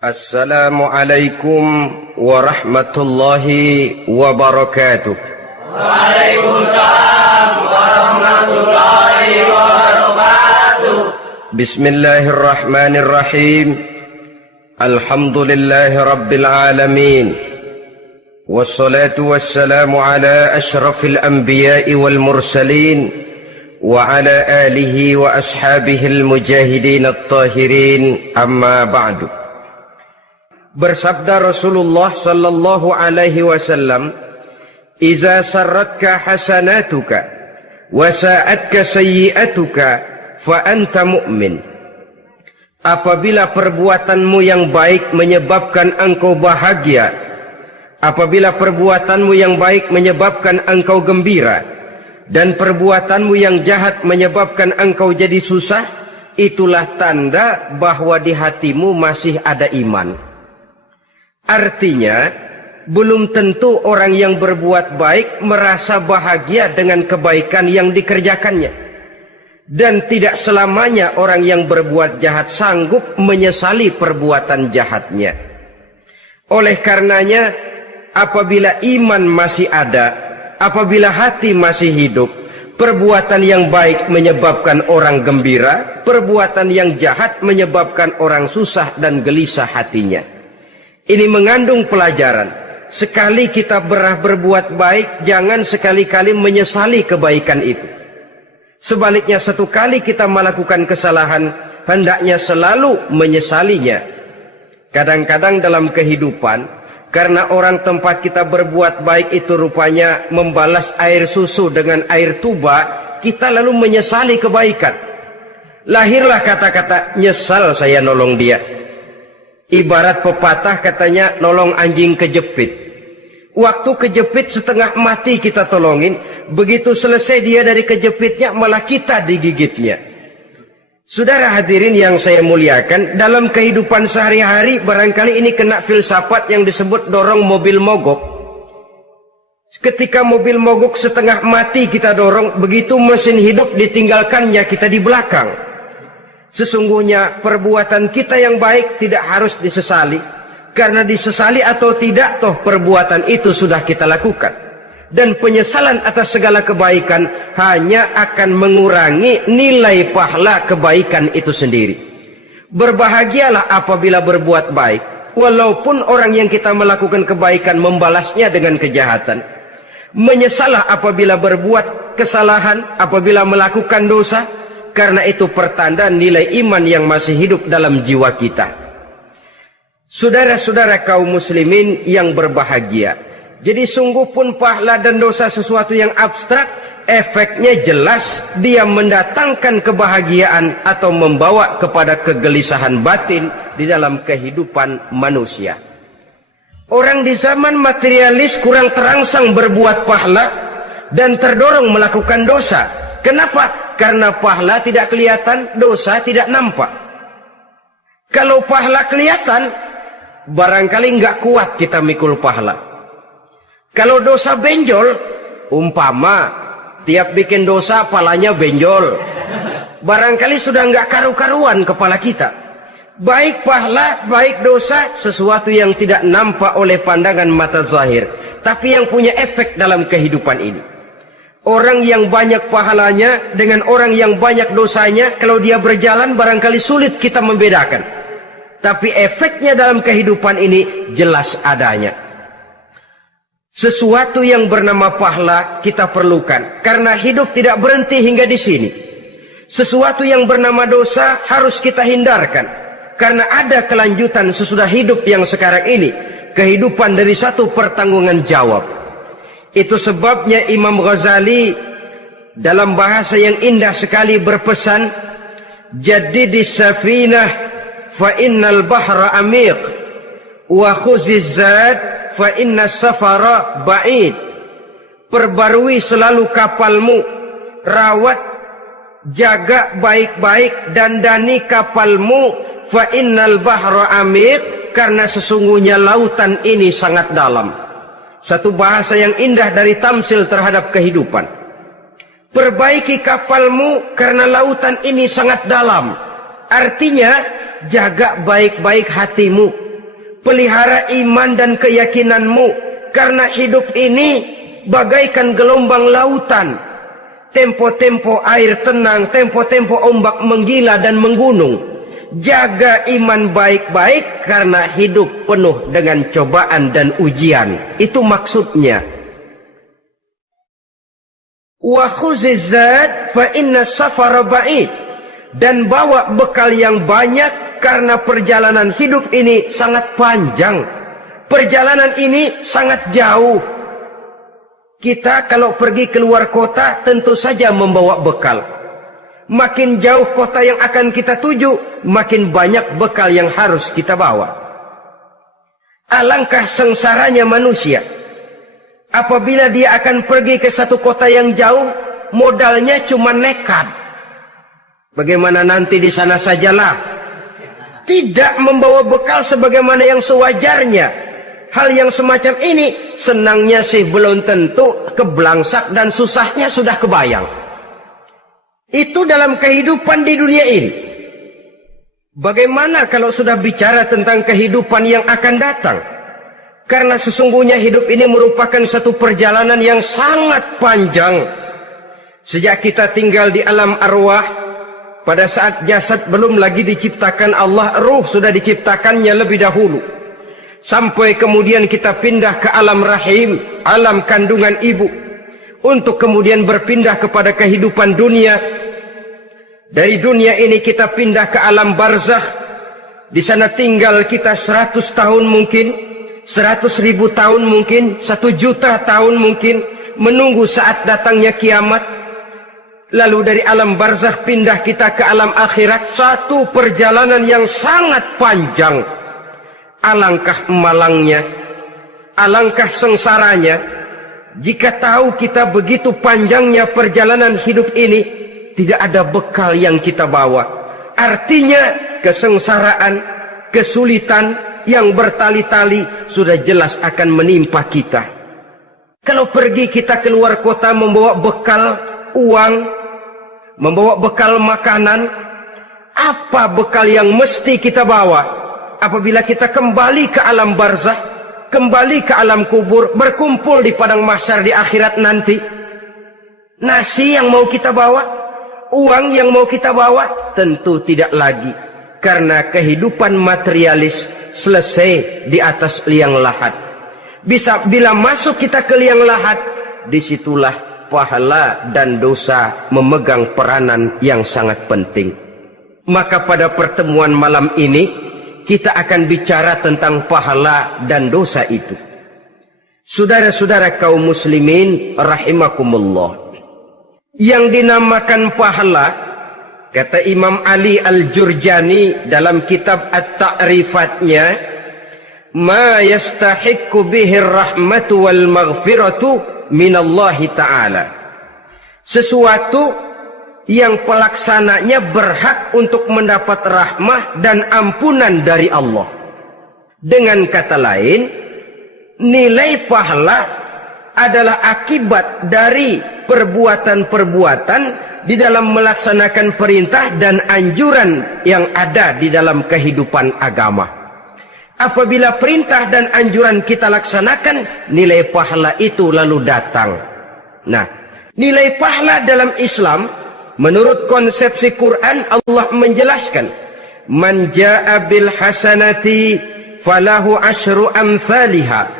Assalamualaikum warahmatullahi wabarakatuh. Waalaikumsalam warahmatullahi wabarakatuh. Bismillahirrahmanirrahim. Alhamdulillahi rabbil alamin. Wassalatu wassalamu ala ashrafil anbiya'i wal mursalin wa ala alihi wa ashabihil mujahidin at-tahirin, amma ba'du. Bersabda Rasulullah sallallahu alaihi wasallam, "Iza sarratka hasanatuka wa sa'atka sayyi'atuka fa anta mu'min." Apabila perbuatanmu yang baik menyebabkan engkau bahagia, apabila perbuatanmu yang baik menyebabkan engkau gembira, dan perbuatanmu yang jahat menyebabkan engkau jadi susah, itulah tanda bahwa di hatimu masih ada iman. Artinya, belum tentu orang yang berbuat baik merasa bahagia dengan kebaikan yang dikerjakannya. Dan tidak selamanya orang yang berbuat jahat sanggup menyesali perbuatan jahatnya. Oleh karenanya, apabila iman masih ada, apabila hati masih hidup, perbuatan yang baik menyebabkan orang gembira, perbuatan yang jahat menyebabkan orang susah dan gelisah hatinya. Ini mengandung pelajaran. Sekali kita berbuat baik, jangan sekali-kali menyesali kebaikan itu. Sebaliknya, satu kali kita melakukan kesalahan, hendaknya selalu menyesalinya. Kadang-kadang dalam kehidupan, karena orang tempat kita berbuat baik itu rupanya membalas air susu dengan air tuba, kita lalu menyesali kebaikan. Lahirlah kata-kata, "Nyesal saya nolong dia." Ibarat pepatah katanya, nolong anjing kejepit. Waktu kejepit setengah mati kita tolongin, begitu selesai dia dari kejepitnya malah kita digigitnya. Saudara hadirin yang saya muliakan, dalam kehidupan sehari-hari barangkali ini kena filsafat yang disebut dorong mobil mogok. Ketika mobil mogok setengah mati kita dorong, begitu mesin hidup ditinggalkannya kita di belakang. Sesungguhnya perbuatan kita yang baik tidak harus disesali, karena disesali atau tidak, toh perbuatan itu sudah kita lakukan. Dan penyesalan atas segala kebaikan hanya akan mengurangi nilai pahala kebaikan itu sendiri. Berbahagialah apabila berbuat baik, walaupun orang yang kita melakukan kebaikan membalasnya dengan kejahatan. Menyesalah apabila berbuat kesalahan, apabila melakukan dosa, karena itu pertanda nilai iman yang masih hidup dalam jiwa kita. Saudara-saudara kaum muslimin yang berbahagia, jadi sungguh pun pahala dan dosa sesuatu yang abstrak, efeknya jelas dia mendatangkan kebahagiaan atau membawa kepada kegelisahan batin di dalam kehidupan manusia. Orang di zaman materialis kurang terangsang berbuat pahala dan terdorong melakukan dosa. Kenapa? Karena pahala tidak kelihatan, dosa tidak nampak. Kalau pahala kelihatan, barangkali nggak kuat kita mikul pahala. Kalau dosa benjol, umpama tiap bikin dosa palanya benjol, barangkali sudah nggak karu-karuan kepala kita. Baik pahala, baik dosa, sesuatu yang tidak nampak oleh pandangan mata zahir, tapi yang punya efek dalam kehidupan ini. Orang yang banyak pahalanya dengan orang yang banyak dosanya, kalau dia berjalan barangkali sulit kita membedakan. Tapi efeknya dalam kehidupan ini jelas adanya. Sesuatu yang bernama pahala kita perlukan, karena hidup tidak berhenti hingga di sini. Sesuatu yang bernama dosa harus kita hindarkan, karena ada kelanjutan sesudah hidup yang sekarang ini. Kehidupan dari satu pertanggungan jawab. Itu sebabnya Imam Ghazali dalam bahasa yang indah sekali berpesan, "Jaddidis safinah fa innal bahra amiq wa khuziz zad fa innas safara ba'id." Perbarui selalu kapalmu, rawat, jaga baik-baik, dandani kapalmu, fa innal bahra amiq, karena sesungguhnya lautan ini sangat dalam. Satu bahasa yang indah dari tamsil terhadap kehidupan. Perbaiki kapalmu karena lautan ini sangat dalam. Artinya, jaga baik-baik hatimu. pelihara iman dan keyakinanmu, karena hidup ini bagaikan gelombang lautan. Tempo-tempo air tenang, tempo-tempo ombak menggila dan menggunung. Jaga iman baik-baik karena hidup penuh dengan cobaan dan ujian. Itu maksudnya. Wa khuziz zad fa inna safara ba'id. Dan bawa bekal yang banyak karena perjalanan hidup ini sangat panjang. Perjalanan ini sangat jauh. Kita kalau pergi keluar kota tentu saja membawa bekal. Makin jauh kota yang akan kita tuju, makin banyak bekal yang harus kita bawa. Alangkah sengsaranya manusia apabila dia akan pergi ke satu kota yang jauh, modalnya cuma nekat. Bagaimana nanti di sana sajalah. Tidak membawa bekal sebagaimana yang sewajarnya. Hal yang semacam ini senangnya sih belum tentu, keblangsak dan susahnya sudah kebayang. Itu dalam kehidupan di dunia ini. Bagaimana kalau sudah bicara tentang kehidupan yang akan datang? Karena sesungguhnya hidup ini merupakan satu perjalanan yang sangat panjang. Sejak kita tinggal di alam arwah, pada saat jasad belum lagi diciptakan Allah, ruh sudah diciptakannya lebih dahulu. Sampai kemudian kita pindah ke alam rahim, alam kandungan ibu. Untuk kemudian berpindah kepada kehidupan dunia. Dari dunia ini kita pindah ke alam barzakh. Di sana tinggal kita 100 tahun mungkin, 100.000 tahun mungkin, 1 juta tahun mungkin, menunggu saat datangnya kiamat. Lalu dari alam barzakh pindah kita ke alam akhirat. Satu perjalanan yang sangat panjang. Alangkah malangnya, alangkah sengsaranya jika tahu kita begitu panjangnya perjalanan hidup ini, tidak ada bekal yang kita bawa. Artinya kesengsaraan, kesulitan yang bertali-tali sudah jelas akan menimpa kita. Kalau pergi kita keluar kota membawa bekal uang, membawa bekal makanan, apa bekal yang mesti kita bawa? Apabila kita kembali ke alam barzakh, kembali ke alam kubur, berkumpul di padang mahsyar di akhirat nanti, nasi yang mau kita bawa, uang yang mau kita bawa, tentu tidak lagi. Karena kehidupan materialis selesai di atas liang lahat. Bila masuk kita ke liang lahat, disitulah pahala dan dosa memegang peranan yang sangat penting. Maka pada pertemuan malam ini kita akan bicara tentang pahala dan dosa itu. Saudara-saudara kaum muslimin rahimakumullah, yang dinamakan pahala, kata Imam Ali Al-Jurjani dalam kitab At-Ta'rifatnya, ma yastahiqqu bihi ar-rahmatu wal maghfiratu minallahi ta'ala. Sesuatu yang pelaksananya berhak untuk mendapat rahmah dan ampunan dari Allah. Dengan kata lain, nilai pahala adalah akibat dari perbuatan-perbuatan di dalam melaksanakan perintah dan anjuran yang ada di dalam kehidupan agama. Apabila perintah dan anjuran kita laksanakan, nilai pahala itu lalu datang. Nah, nilai pahala dalam Islam, menurut konsepsi Quran, Allah menjelaskan, man jaa bil hasanati falahu asyru amsalihha.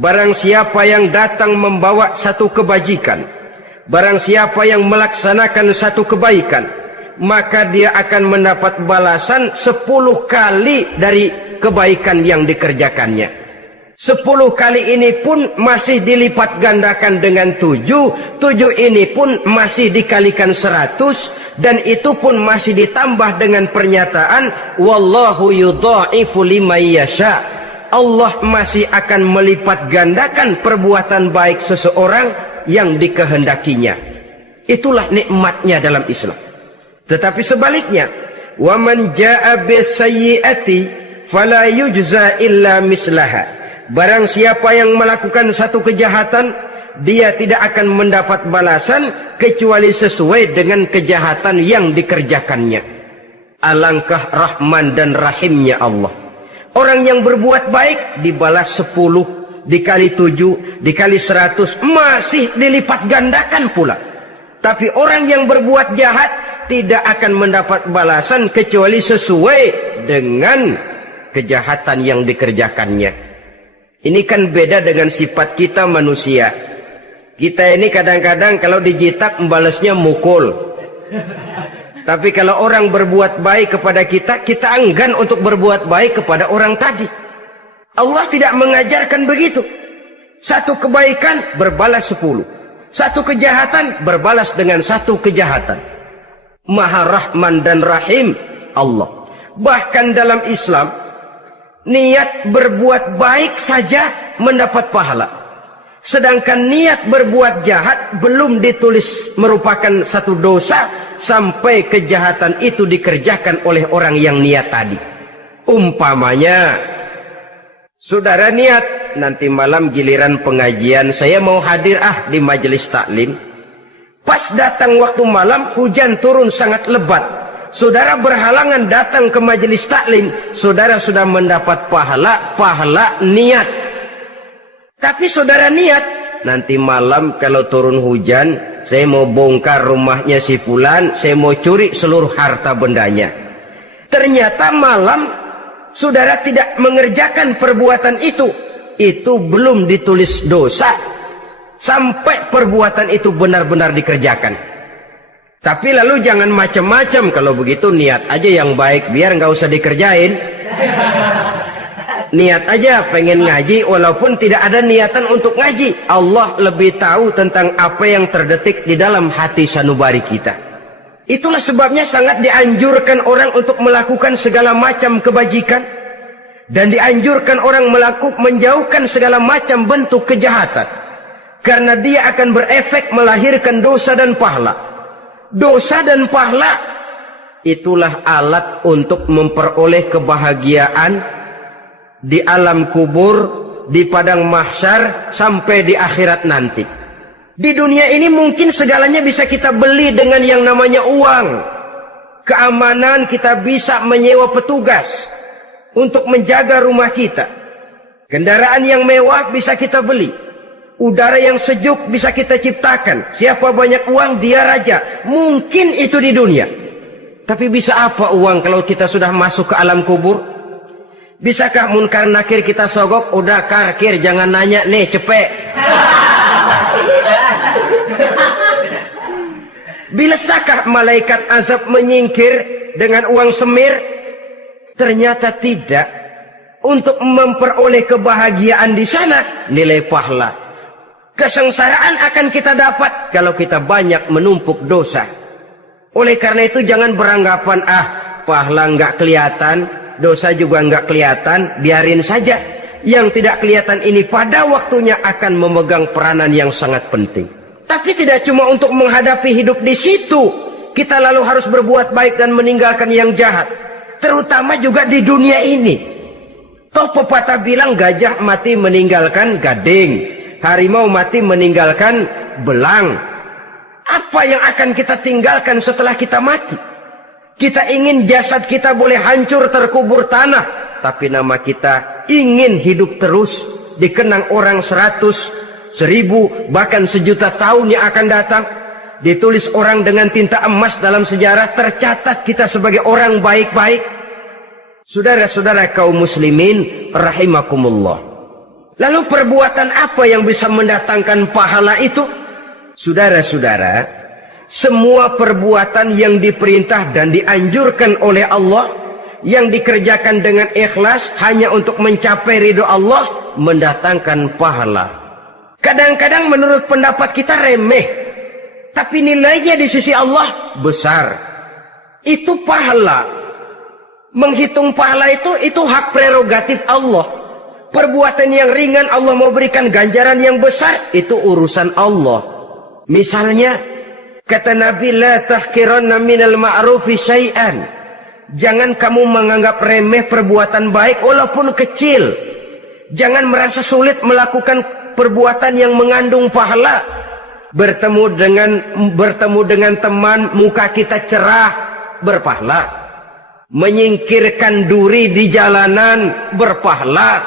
Barang siapa yang datang membawa satu kebajikan, barang siapa yang melaksanakan satu kebaikan, maka dia akan mendapat balasan 10 kali dari kebaikan yang dikerjakannya. 10 kali ini pun masih dilipat gandakan dengan 7. 7 ini pun masih dikalikan 100. Dan itu pun masih ditambah dengan pernyataan, wallahu yudha'ifu liman yasha. Allah masih akan melipat gandakan perbuatan baik seseorang yang dikehendakinya. Itulah nikmatnya dalam Islam. Tetapi sebaliknya, wa man jaa'a bisayyi'ati fala yujza illa mislaha. Barang siapa yang melakukan satu kejahatan, dia tidak akan mendapat balasan kecuali sesuai dengan kejahatan yang dikerjakannya. Alangkah rahman dan rahimnya Allah. Orang yang berbuat baik dibalas 10, dikali 7, dikali 100, masih dilipat gandakan pula. Tapi orang yang berbuat jahat tidak akan mendapat balasan kecuali sesuai dengan kejahatan yang dikerjakannya. Ini kan beda dengan sifat kita manusia. Kita ini kadang-kadang kalau dijitak membalasnya mukul. Tapi kalau orang berbuat baik kepada kita, kita enggan untuk berbuat baik kepada orang tadi. Allah tidak mengajarkan begitu. Satu kebaikan berbalas 10. Satu kejahatan berbalas dengan satu kejahatan. Maha Rahman dan Rahim Allah. Bahkan dalam Islam, niat berbuat baik saja mendapat pahala. Sedangkan niat berbuat jahat belum ditulis merupakan satu dosa sampai kejahatan itu dikerjakan oleh orang yang niat tadi. Umpamanya, saudara niat nanti malam giliran pengajian saya mau hadir di majelis taklim. Pas datang waktu malam hujan turun sangat lebat. Saudara berhalangan datang ke majelis taklim, saudara sudah mendapat pahala niat. Tapi saudara niat, nanti malam kalau turun hujan, saya mau bongkar rumahnya si fulan, saya mau curi seluruh harta bendanya. Ternyata malam, saudara tidak mengerjakan perbuatan itu belum ditulis dosa, sampai perbuatan itu benar-benar dikerjakan. Tapi lalu jangan macam-macam, kalau begitu niat aja yang baik, biar nggak usah dikerjain. Niat aja pengen ngaji walaupun tidak ada niatan untuk ngaji. Allah lebih tahu tentang apa yang terdetik di dalam hati sanubari kita. Itulah sebabnya sangat dianjurkan orang untuk melakukan segala macam kebajikan. Dan dianjurkan orang menjauhkan segala macam bentuk kejahatan. Karena dia akan berefek melahirkan dosa dan pahala. Dosa dan pahala itulah alat untuk memperoleh kebahagiaan di alam kubur, di padang mahsyar, sampai di akhirat nanti. Di dunia ini mungkin segalanya bisa kita beli dengan yang namanya uang. Keamanan kita bisa menyewa petugas untuk menjaga rumah kita. Kendaraan yang mewah bisa kita beli. Udara yang sejuk bisa kita ciptakan. Siapa banyak uang, dia raja. Mungkin itu di dunia. Tapi bisa apa uang kalau kita sudah masuk ke alam kubur? Bisakah munkar nakir kita sogok? Udah karkir, jangan nanya nih, cepet. Bisakah malaikat azab menyingkir dengan uang semir? Ternyata tidak. Untuk memperoleh kebahagiaan di sana, nilai pahala. Kesengsaraan akan kita dapat kalau kita banyak menumpuk dosa. Oleh karena itu jangan beranggapan, pahala nggak kelihatan, dosa juga nggak kelihatan, biarin saja. Yang tidak kelihatan ini pada waktunya akan memegang peranan yang sangat penting. Tapi tidak cuma untuk menghadapi hidup di situ, kita lalu harus berbuat baik dan meninggalkan yang jahat. Terutama juga di dunia ini. Toh pepatah bilang gajah mati meninggalkan gading, harimau mati meninggalkan belang. Apa yang akan kita tinggalkan setelah kita mati? Kita ingin jasad kita boleh hancur terkubur tanah, tapi nama kita ingin hidup terus, dikenang orang 100, 1000, bahkan 1.000.000 tahun yang akan datang. Ditulis orang dengan tinta emas dalam sejarah, tercatat kita sebagai orang baik-baik. Saudara-saudara kaum muslimin rahimakumullah. Lalu perbuatan apa yang bisa mendatangkan pahala itu? Saudara-saudara, semua perbuatan yang diperintah dan dianjurkan oleh Allah, yang dikerjakan dengan ikhlas hanya untuk mencapai ridho Allah, mendatangkan pahala. Kadang-kadang menurut pendapat kita remeh, tapi nilainya di sisi Allah besar. Itu pahala. Menghitung pahala itu hak prerogatif Allah. Perbuatan yang ringan Allah mau berikan ganjaran yang besar, itu urusan Allah. Misalnya, kata Nabi, la tahqiranna minal ma'rufi syai'an. Jangan kamu menganggap remeh perbuatan baik walaupun kecil. Jangan merasa sulit melakukan perbuatan yang mengandung pahala. Bertemu dengan teman, muka kita cerah, berpahala. menyingkirkan duri di jalanan berpahala,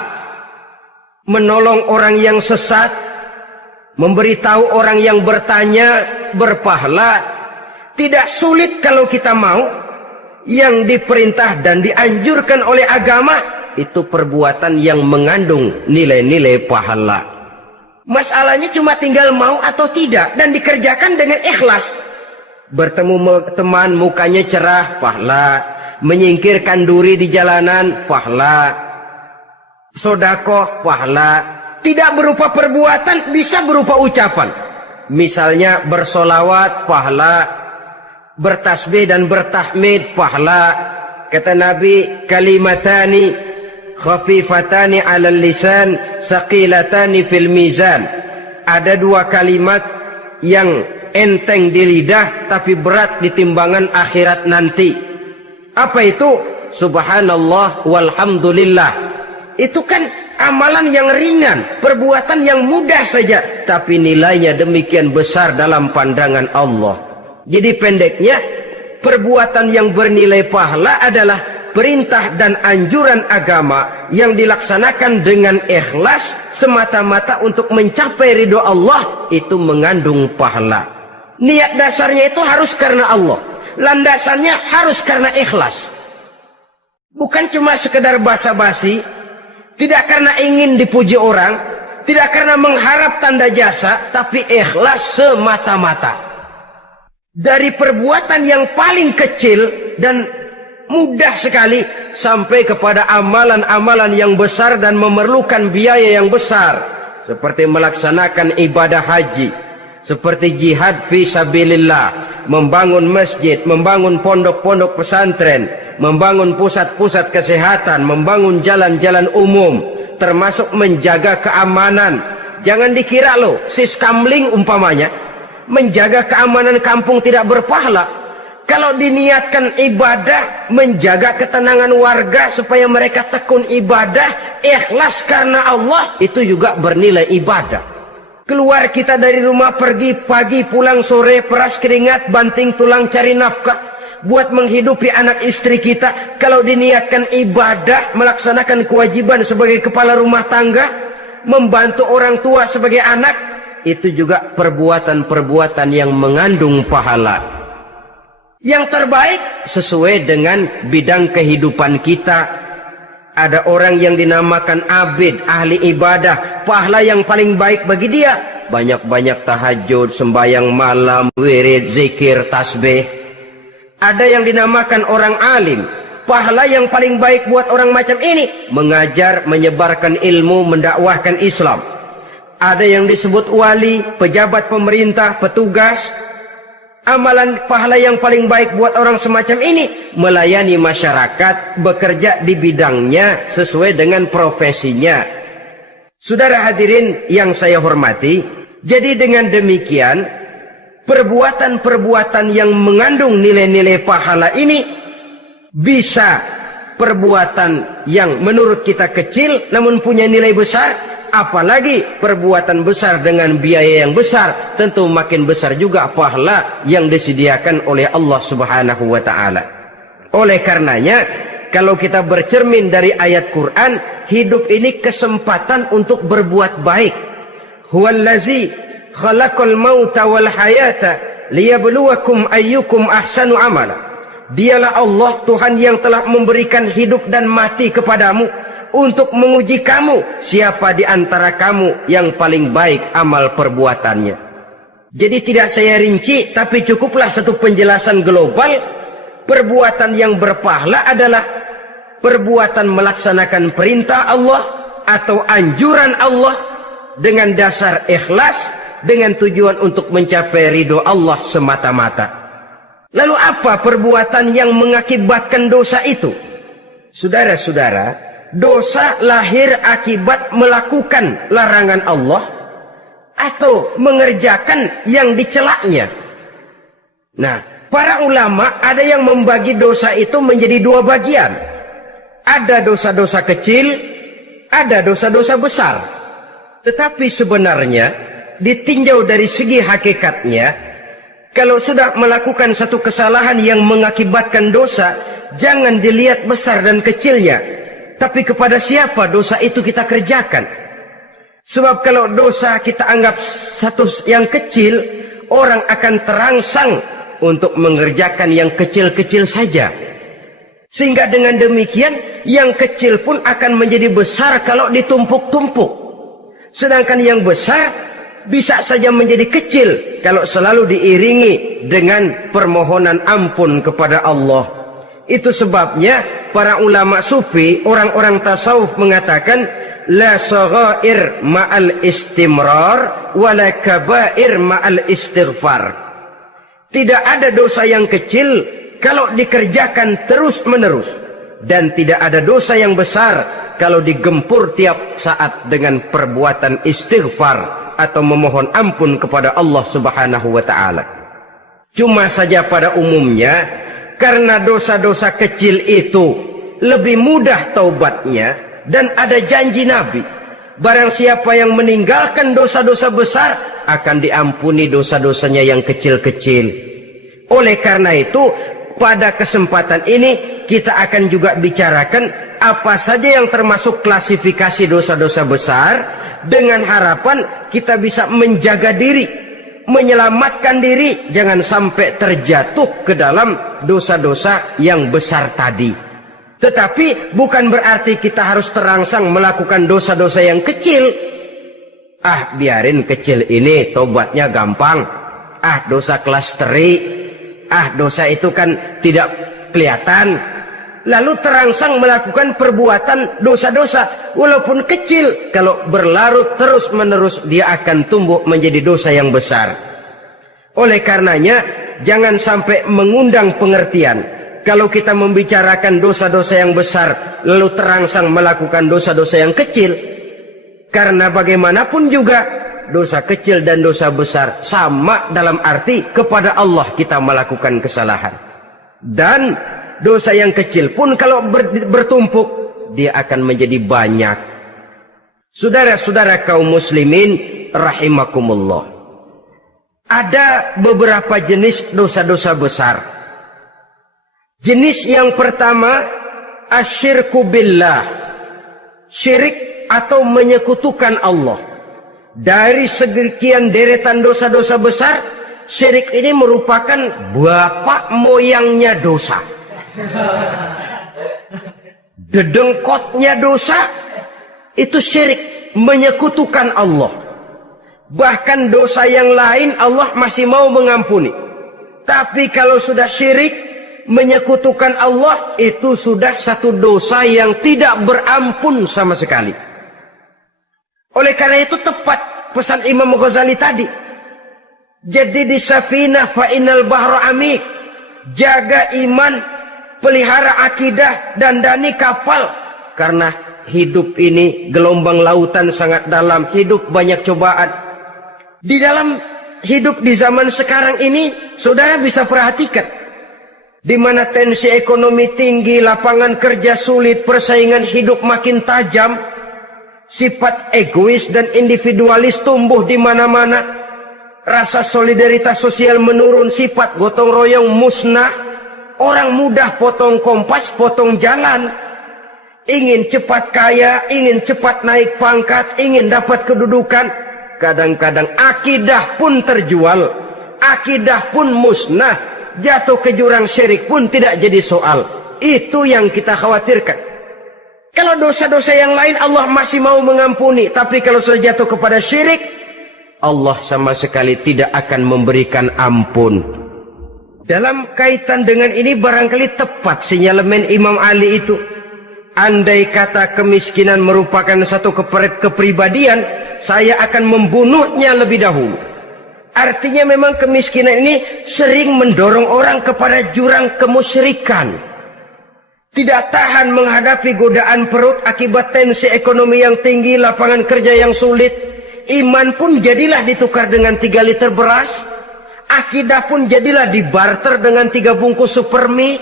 menolong orang yang sesat, memberitahu orang yang bertanya berpahala. Tidak sulit kalau kita mau. Yang diperintah dan dianjurkan oleh agama itu perbuatan yang mengandung nilai-nilai pahala. Masalahnya cuma tinggal mau atau tidak dan dikerjakan dengan ikhlas. Bertemu teman mukanya cerah, pahala. Menyingkirkan duri di jalanan, pahala. Sedekah, pahala. Tidak berupa perbuatan, bisa berupa ucapan. Misalnya bersolawat, pahala. Bertasbih dan bertahmid, pahala. Kata Nabi, kalimatani khafifatani 'alal lisan, saqilatani fil mizan. Ada dua kalimat yang enteng di lidah tapi berat di timbangan akhirat nanti. Apa itu? Subhanallah walhamdulillah. Itu kan amalan yang ringan, perbuatan yang mudah saja, tapi nilainya demikian besar dalam pandangan Allah. Jadi pendeknya, perbuatan yang bernilai pahala adalah perintah dan anjuran agama yang dilaksanakan dengan ikhlas semata-mata untuk mencapai ridho Allah, itu mengandung pahala. Niat dasarnya itu harus karena Allah. Landasannya harus karena ikhlas. Bukan cuma sekedar basa-basi, tidak karena ingin dipuji orang, tidak karena mengharap tanda jasa, tapi ikhlas semata-mata. Dari perbuatan yang paling kecil dan mudah sekali sampai kepada amalan-amalan yang besar dan memerlukan biaya yang besar, seperti melaksanakan ibadah haji, seperti jihad fi sabilillah, membangun masjid, membangun pondok-pondok pesantren, membangun pusat-pusat kesehatan, membangun jalan-jalan umum, termasuk menjaga keamanan. Jangan dikira loh, siskamling umpamanya, menjaga keamanan kampung tidak berpahala. Kalau diniatkan ibadah, menjaga ketenangan warga supaya mereka tekun ibadah, ikhlas karena Allah, itu juga bernilai ibadah. Keluar kita dari rumah, pergi pagi, pulang sore, peras keringat, banting tulang cari nafkah, buat menghidupi anak istri kita. Kalau diniatkan ibadah, melaksanakan kewajiban sebagai kepala rumah tangga, membantu orang tua sebagai anak, itu juga perbuatan-perbuatan yang mengandung pahala. Yang terbaik sesuai dengan bidang kehidupan kita. Ada orang yang dinamakan abid, ahli ibadah, pahala yang paling baik bagi dia banyak-banyak tahajud, sembahyang malam, wirid, zikir, tasbih. Ada yang dinamakan orang alim, pahala yang paling baik buat orang macam ini mengajar, menyebarkan ilmu, mendakwahkan Islam. Ada yang disebut wali, pejabat pemerintah, petugas. Amalan pahala yang paling baik buat orang semacam ini melayani masyarakat, bekerja di bidangnya sesuai dengan profesinya. Saudara hadirin yang saya hormati, jadi dengan demikian perbuatan-perbuatan yang mengandung nilai-nilai pahala ini bisa perbuatan yang menurut kita kecil namun punya nilai besar. Apalagi perbuatan besar dengan biaya yang besar, tentu makin besar juga pahala yang disediakan oleh Allah Subhanahu wa ta'ala. Oleh karenanya, kalau kita bercermin dari ayat Quran, hidup ini kesempatan untuk berbuat baik. Huwallazi khalaqal mauta wal hayata liyabluwakum ayyukum ahsanu amala. Dialah Allah, Tuhan yang telah memberikan hidup dan mati kepadamu untuk menguji kamu, siapa di antara kamu yang paling baik amal perbuatannya. Jadi tidak saya rinci, tapi cukuplah satu penjelasan global. Perbuatan yang berpahala adalah perbuatan melaksanakan perintah Allah atau anjuran Allah dengan dasar ikhlas, dengan tujuan untuk mencapai ridho Allah semata-mata. Lalu apa perbuatan yang mengakibatkan dosa itu? Saudara-saudara, dosa lahir akibat melakukan larangan Allah atau mengerjakan yang dicelaknya. Nah, para ulama ada yang membagi dosa itu menjadi dua bagian. Ada dosa-dosa kecil, ada dosa-dosa besar. Tetapi sebenarnya ditinjau dari segi hakikatnya, kalau sudah melakukan satu kesalahan yang mengakibatkan dosa, jangan dilihat besar dan kecilnya, tapi kepada siapa dosa itu kita kerjakan. Sebab kalau dosa kita anggap satu yang kecil, orang akan terangsang untuk mengerjakan yang kecil-kecil saja. Sehingga dengan demikian, yang kecil pun akan menjadi besar kalau ditumpuk-tumpuk. Sedangkan yang besar bisa saja menjadi kecil kalau selalu diiringi dengan permohonan ampun kepada Allah. Itu sebabnya para ulama sufi, orang-orang tasawuf mengatakan, la saghair ma'al istimrar wala kabair ma'al istighfar. Tidak ada dosa yang kecil kalau dikerjakan terus-menerus, dan tidak ada dosa yang besar kalau digempur tiap saat dengan perbuatan istighfar atau memohon ampun kepada Allah Subhanahu wa taala. Cuma saja pada umumnya, karena dosa-dosa kecil itu lebih mudah taubatnya, dan ada janji Nabi, barang siapa yang meninggalkan dosa-dosa besar akan diampuni dosa-dosanya yang kecil-kecil. Oleh karena itu, pada kesempatan ini kita akan juga bicarakan apa saja yang termasuk klasifikasi dosa-dosa besar, dengan harapan kita bisa menjaga diri, menyelamatkan diri, jangan sampai terjatuh ke dalam dosa-dosa yang besar tadi. Tetapi bukan berarti kita harus terangsang melakukan dosa-dosa yang kecil. Ah, biarin kecil ini, tobatnya gampang. Ah, dosa kelas teri. Ah, dosa itu kan tidak kelihatan. Lalu terangsang melakukan perbuatan dosa-dosa walaupun kecil, kalau berlarut terus-menerus dia akan tumbuh menjadi dosa yang besar. Oleh karenanya jangan sampai mengundang pengertian kalau kita membicarakan dosa-dosa yang besar lalu terangsang melakukan dosa-dosa yang kecil, karena bagaimanapun juga dosa kecil dan dosa besar sama dalam arti kepada Allah kita melakukan kesalahan. Dan dosa yang kecil pun kalau bertumpuk, dia akan menjadi banyak. Saudara-saudara kaum muslimin rahimakumullah, ada beberapa jenis dosa-dosa besar. Jenis yang pertama, asyirku billah, syirik atau menyekutukan Allah. Dari sekian deretan dosa-dosa besar, syirik ini merupakan bapak moyangnya dosa. Dedengkotnya dosa itu syirik, menyekutukan Allah. Bahkan dosa yang lain Allah masih mau mengampuni, tapi kalau sudah syirik, menyekutukan Allah, itu sudah satu dosa yang tidak berampun sama sekali. Oleh karena itu tepat pesan Imam Ghazali tadi, jadi di safinah fa innal bahra amik, jaga iman, pelihara akidah, dandani kapal, karena hidup ini gelombang lautan sangat dalam, hidup banyak cobaan. Di dalam hidup di zaman sekarang ini, saudara bisa perhatikan, di mana tensi ekonomi tinggi, lapangan kerja sulit, persaingan hidup makin tajam, sifat egois dan individualis tumbuh di mana-mana, rasa solidaritas sosial menurun, sifat gotong royong musnah, orang mudah potong kompas, potong jalan, ingin cepat kaya, ingin cepat naik pangkat, ingin dapat kedudukan. Kadang-kadang akidah pun terjual, akidah pun musnah, jatuh ke jurang syirik pun tidak jadi soal. Itu yang kita khawatirkan. Kalau dosa-dosa yang lain Allah masih mau mengampuni, tapi kalau sudah jatuh kepada syirik, Allah sama sekali tidak akan memberikan ampun. Dalam kaitan dengan ini barangkali tepat sinyalemen Imam Ali itu. Andai kata kemiskinan merupakan satu kepribadian, saya akan membunuhnya lebih dahulu. Artinya memang kemiskinan ini sering mendorong orang kepada jurang kemusyrikan. Tidak tahan menghadapi godaan perut akibat tensi ekonomi yang tinggi, lapangan kerja yang sulit. Iman pun jadilah ditukar dengan 3 liter beras. Akidah pun jadilah dibarter dengan 3 bungkus supermi,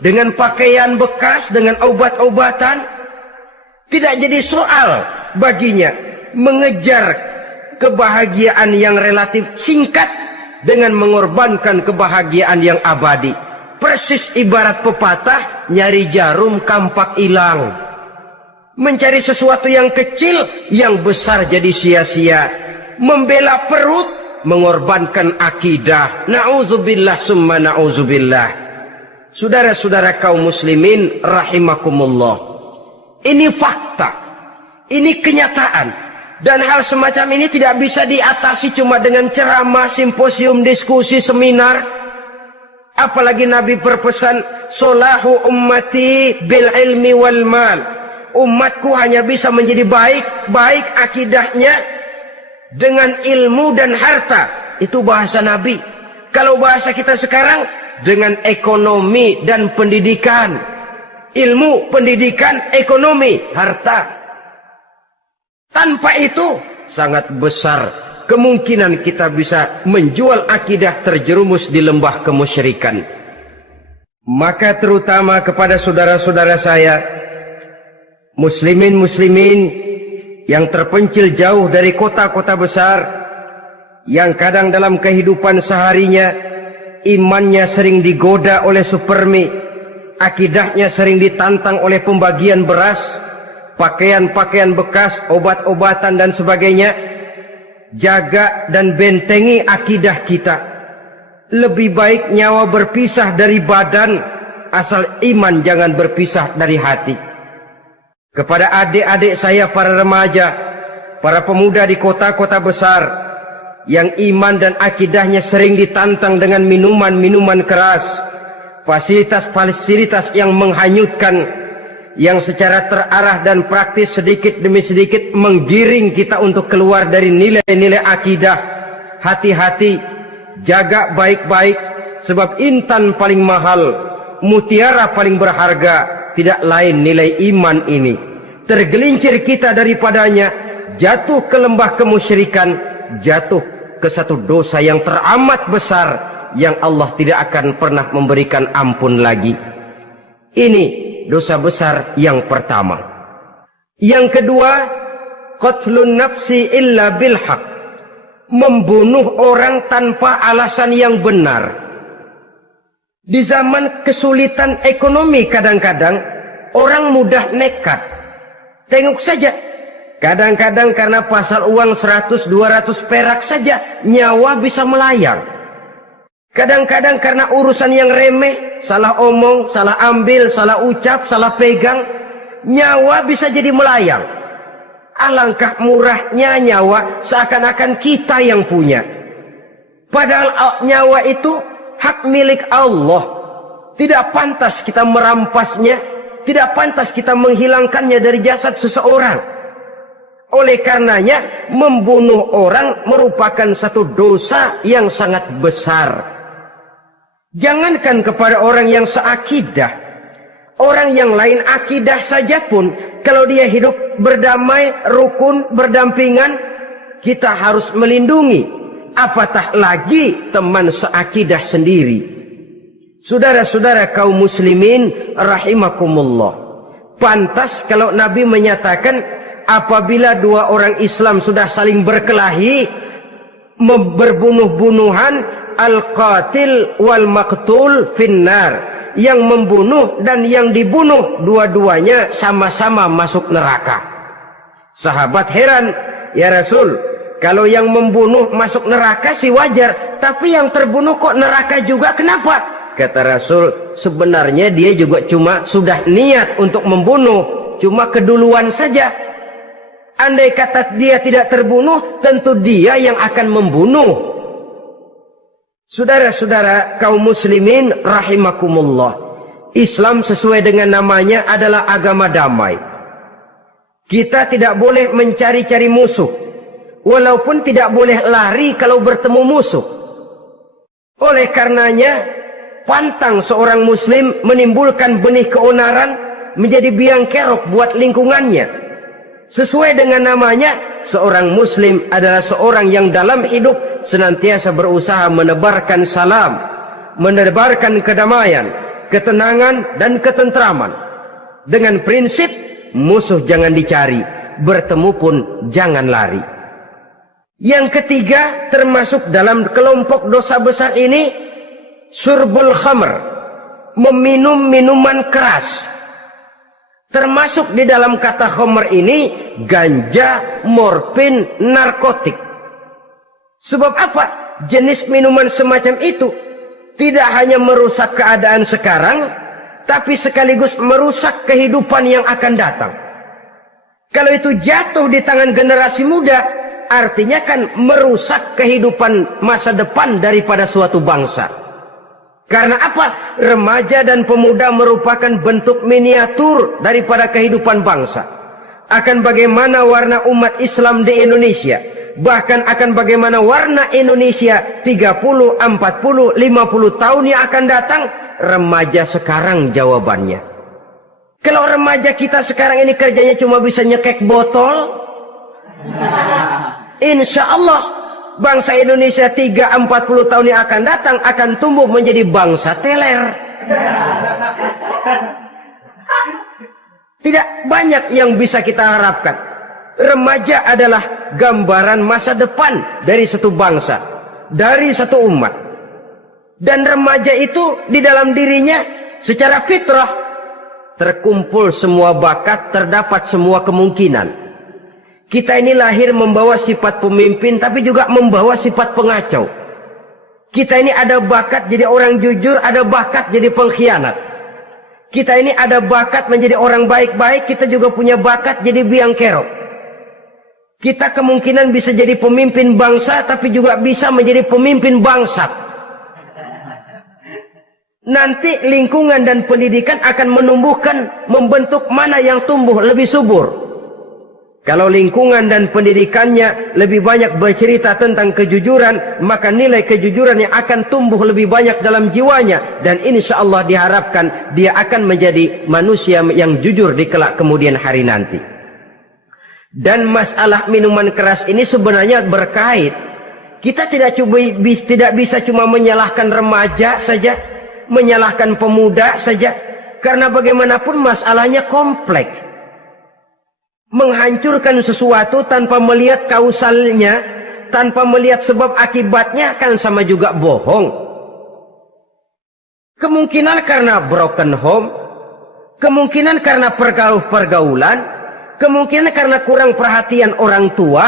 dengan pakaian bekas, dengan obat-obatan. Tidak jadi soal baginya mengejar kebahagiaan yang relatif singkat dengan mengorbankan kebahagiaan yang abadi. Persis ibarat pepatah, nyari jarum kampak hilang. Mencari sesuatu yang kecil, yang besar jadi sia-sia. Membela perut, mengorbankan akidah. Na'udzubillah summa na'udzubillah. Saudara-saudara kaum muslimin rahimakumullah. Ini fakta. Ini kenyataan. Dan hal semacam ini tidak bisa diatasi cuma dengan ceramah, simposium, diskusi, seminar. Apalagi Nabi berpesan, solahu ummati bil ilmi wal mal. Umatku hanya bisa menjadi baik akidahnya dengan ilmu dan harta. Itu bahasa Nabi. Kalau bahasa kita sekarang, dengan ekonomi dan pendidikan. Ilmu, pendidikan, ekonomi, harta. Tanpa itu sangat besar kemungkinan kita bisa menjual akidah terjerumus di lembah kemusyrikan. Maka terutama kepada saudara-saudara saya, muslimin yang terpencil jauh dari kota-kota besar, yang kadang dalam kehidupan seharinya imannya sering digoda oleh supermi, akidahnya sering ditantang oleh pembagian beras, pakaian-pakaian bekas, obat-obatan dan sebagainya. Jaga dan bentengi akidah kita. Lebih baik nyawa berpisah dari badan, asal iman jangan berpisah dari hati. Kepada adik-adik saya para remaja, para pemuda di kota-kota besar, yang iman dan akidahnya sering ditantang dengan minuman-minuman keras, fasilitas-fasilitas yang menghanyutkan, yang secara terarah dan praktis sedikit demi sedikit menggiring kita untuk keluar dari nilai-nilai akidah. Hati-hati, jaga baik-baik, sebab intan paling mahal, mutiara paling berharga, tidak lain nilai iman ini. Tergelincir kita daripadanya, jatuh ke lembah kemusyrikan, jatuh ke satu dosa yang teramat besar, yang Allah tidak akan pernah memberikan ampun lagi. Ini dosa besar yang pertama. Yang kedua, qatlun nafsi illa bil haq. Membunuh orang tanpa alasan yang benar. Di zaman kesulitan ekonomi kadang-kadang orang mudah nekat. Tengok saja, kadang-kadang karena pasal uang 100-200 perak saja nyawa bisa melayang. Kadang-kadang karena urusan yang remeh, salah omong, salah ambil, salah ucap, salah pegang, nyawa bisa jadi melayang. Alangkah murahnya nyawa, seakan-akan kita yang punya. Padahal nyawa itu hak milik Allah. Tidak pantas kita merampasnya, tidak pantas kita menghilangkannya dari jasad seseorang. Oleh karenanya, membunuh orang merupakan satu dosa yang sangat besar. Jangankan kepada orang yang seakidah, orang yang lain akidah saja pun, kalau dia hidup berdamai, rukun, berdampingan, kita harus melindungi. Apatah lagi teman seakidah sendiri. Saudara-saudara kaum muslimin rahimakumullah. Pantas kalau Nabi menyatakan, apabila dua orang Islam sudah saling berkelahi, berbunuh-bunuhan, al-qatil wal maqtul finnar. Yang membunuh dan yang dibunuh, dua-duanya sama-sama masuk neraka. Sahabat heran, ya Rasul, kalau yang membunuh masuk neraka sih wajar, tapi yang terbunuh kok neraka juga, kenapa? Kata Rasul, sebenarnya dia juga cuma sudah niat untuk membunuh, cuma keduluan saja. Andai kata dia tidak terbunuh, tentu dia yang akan membunuh. Saudara-saudara kaum muslimin rahimakumullah, Islam sesuai dengan namanya adalah agama damai. Kita tidak boleh mencari-cari musuh, walaupun tidak boleh lari kalau bertemu musuh. Oleh karenanya, pantang seorang muslim menimbulkan benih keonaran menjadi biang kerok buat lingkungannya. Sesuai dengan namanya, seorang muslim adalah seorang yang dalam hidup senantiasa berusaha menebarkan salam, menebarkan kedamaian, ketenangan dan ketentraman. Dengan prinsip, musuh jangan dicari, bertemu pun jangan lari. Yang ketiga, termasuk dalam kelompok dosa besar ini, syurbul khamr, meminum minuman keras. Termasuk di dalam kata khamr ini ganja, morfin, narkotik. Sebab apa? Jenis minuman semacam itu tidak hanya merusak keadaan sekarang, tapi sekaligus merusak kehidupan yang akan datang. Kalau itu jatuh di tangan generasi muda, artinya kan merusak kehidupan masa depan daripada suatu bangsa. Karena apa? Remaja dan pemuda merupakan bentuk miniatur daripada kehidupan bangsa. Akan bagaimana warna umat Islam di Indonesia. Bahkan akan bagaimana warna Indonesia 30, 40, 50 tahun yang akan datang. Remaja sekarang jawabannya. Kalau remaja kita sekarang ini kerjanya cuma bisa nyekek botol, insya Allah bangsa Indonesia 30-40 tahun yang akan datang akan tumbuh menjadi bangsa teler. Tidak banyak yang bisa kita harapkan. Remaja adalah gambaran masa depan dari satu bangsa, dari satu umat. Dan remaja itu di dalam dirinya secara fitrah terkumpul semua bakat, terdapat semua kemungkinan. Kita ini lahir membawa sifat pemimpin, tapi juga membawa sifat pengacau. Kita ini ada bakat jadi orang jujur, ada bakat jadi pengkhianat. Kita ini ada bakat menjadi orang baik-baik, kita juga punya bakat jadi biang kerok. Kita kemungkinan bisa jadi pemimpin bangsa, tapi juga bisa menjadi pemimpin bangsat. Nanti lingkungan dan pendidikan akan menumbuhkan, membentuk mana yang tumbuh lebih subur. Kalau lingkungan dan pendidikannya lebih banyak bercerita tentang kejujuran, maka nilai kejujuran yang akan tumbuh lebih banyak dalam jiwanya. Dan insya Allah diharapkan dia akan menjadi manusia yang jujur di kelak kemudian hari nanti. Dan masalah minuman keras ini sebenarnya berkait. Kita tidak bisa cuma menyalahkan remaja saja, menyalahkan pemuda saja. Karena bagaimanapun masalahnya kompleks. Menghancurkan sesuatu tanpa melihat kausalnya, tanpa melihat sebab akibatnya kan sama juga bohong. Kemungkinan karena broken home, kemungkinan karena pergaulan, kemungkinan karena kurang perhatian orang tua,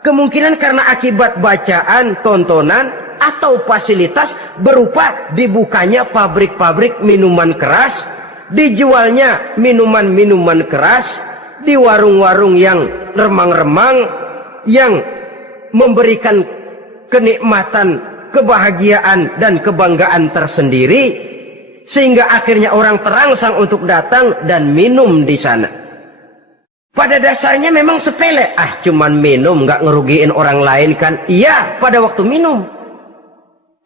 kemungkinan karena akibat bacaan, tontonan, atau fasilitas berupa dibukanya pabrik-pabrik minuman keras, dijualnya minuman-minuman keras, di warung-warung yang remang-remang, yang memberikan kenikmatan, kebahagiaan dan kebanggaan tersendiri, sehingga akhirnya orang terangsang untuk datang dan minum di sana. Pada dasarnya memang sepele, cuman minum, nggak ngerugiin orang lain kan? Iya, pada waktu minum.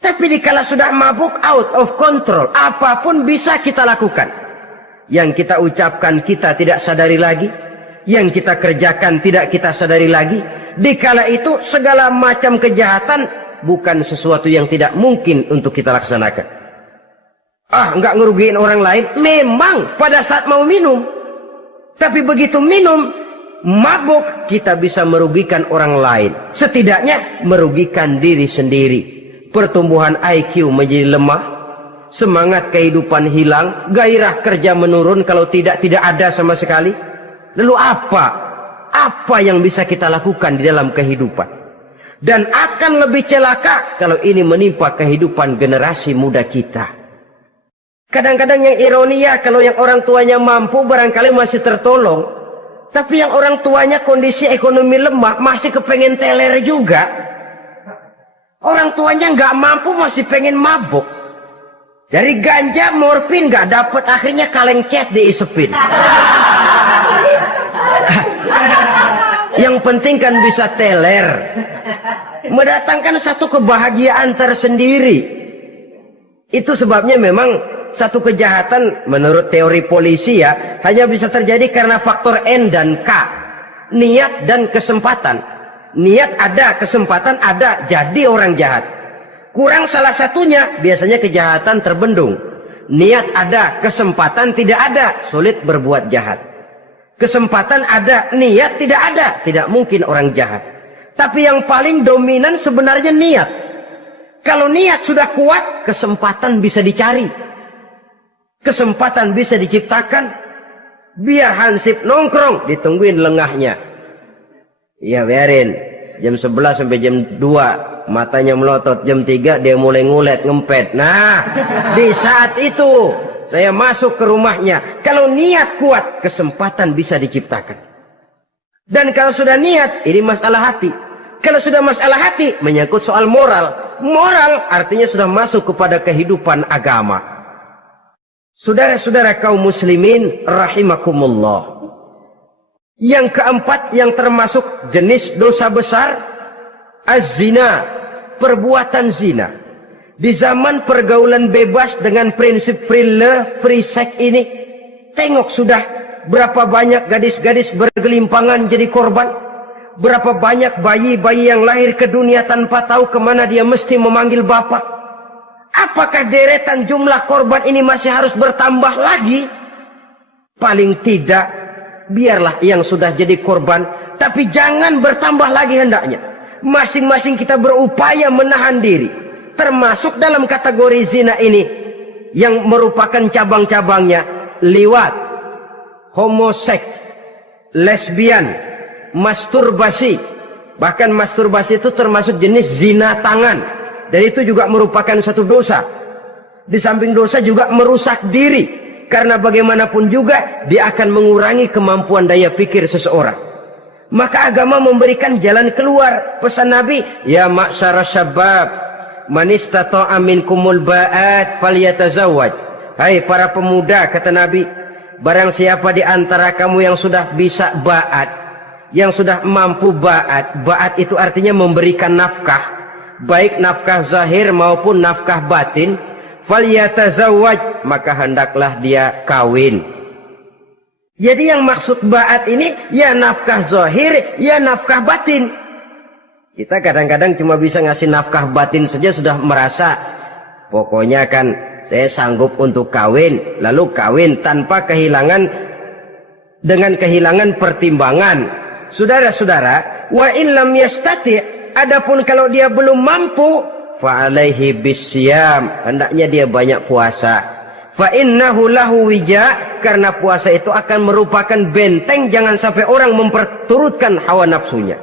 Tapi dikala sudah mabuk, out of control, apapun bisa kita lakukan. Yang kita ucapkan kita tidak sadari lagi, yang kita kerjakan tidak kita sadari lagi. Dikala itu segala macam kejahatan bukan sesuatu yang tidak mungkin untuk kita laksanakan. Nggak ngerugiin orang lain, memang pada saat mau minum. Tapi begitu minum, mabuk, kita bisa merugikan orang lain. Setidaknya merugikan diri sendiri. Pertumbuhan IQ menjadi lemah, semangat kehidupan hilang, gairah kerja menurun, kalau tidak ada sama sekali. Lalu apa yang bisa kita lakukan di dalam kehidupan? Dan akan lebih celaka kalau ini menimpa kehidupan generasi muda kita. Kadang-kadang yang ironi ya, kalau yang orang tuanya mampu barangkali masih tertolong. Tapi yang orang tuanya kondisi ekonomi lemah masih kepengen teler juga. Orang tuanya nggak mampu masih pengen mabuk. Dari ganja, morfin nggak dapet, akhirnya kaleng cet diisepin. Yang penting kan bisa teler, mendatangkan satu kebahagiaan tersendiri. Itu sebabnya memang satu kejahatan menurut teori polisi ya hanya bisa terjadi karena faktor N dan K, niat dan kesempatan. Niat ada, kesempatan ada, jadi orang jahat. Kurang salah satunya, biasanya kejahatan terbendung. Niat ada, kesempatan tidak ada, sulit berbuat jahat. Kesempatan ada, niat tidak ada, tidak mungkin orang jahat. Tapi yang paling dominan sebenarnya niat. Kalau niat sudah kuat, kesempatan bisa dicari. kesempatan bisa diciptakan, biar hansip nongkrong, ditungguin lengahnya. Iya biarin, jam 11 sampai jam 2, matanya melotot, jam 3 dia mulai ngulet, ngempet. Nah, di saat itu saya masuk ke rumahnya. Kalau niat kuat, kesempatan bisa diciptakan. Dan kalau sudah niat, ini masalah hati. Kalau sudah masalah hati, menyangkut soal moral. Moral artinya sudah masuk kepada kehidupan agama. Saudara-saudara kaum muslimin rahimakumullah. Yang keempat yang termasuk jenis dosa besar, az-zina, perbuatan zina. Di zaman pergaulan bebas dengan prinsip free love, free sex ini, tengok sudah berapa banyak gadis-gadis bergelimpangan jadi korban. Berapa banyak bayi-bayi yang lahir ke dunia tanpa tahu kemana dia mesti memanggil bapak. Apakah deretan jumlah korban ini masih harus bertambah lagi? Paling tidak, biarlah yang sudah jadi korban, tapi jangan bertambah lagi hendaknya. Masing-masing kita berupaya menahan diri. Termasuk dalam kategori zina ini, yang merupakan cabang-cabangnya, liwat, homoseks, lesbian, masturbasi. Bahkan masturbasi itu termasuk jenis zina tangan. Dan itu juga merupakan satu dosa. Di samping dosa juga merusak diri. Karena bagaimanapun juga dia akan mengurangi kemampuan daya pikir seseorang. Maka agama memberikan jalan keluar. Pesan Nabi, ya ma'syara syabab, man istata'a minkumul ba'at falyatazawwaj. Hai para pemuda, kata Nabi, barang siapa di antara kamu yang sudah bisa ba'at, yang sudah mampu ba'at. Ba'at itu artinya memberikan nafkah, baik nafkah zahir maupun nafkah batin. Falyatazawwaj, maka hendaklah dia kawin. Jadi yang maksud ba'at ini ya nafkah zahir, ya nafkah batin. Kita kadang-kadang cuma bisa ngasih nafkah batin saja sudah merasa pokoknya kan saya sanggup untuk kawin, lalu kawin tanpa kehilangan, dengan kehilangan pertimbangan. Saudara-saudara, wa in lam yastati', adapun kalau dia belum mampu, fa alaihi bisyam, hendaknya dia banyak puasa. Fa innahu lahu wija, karena puasa itu akan merupakan benteng jangan sampai orang memperturutkan hawa nafsunya.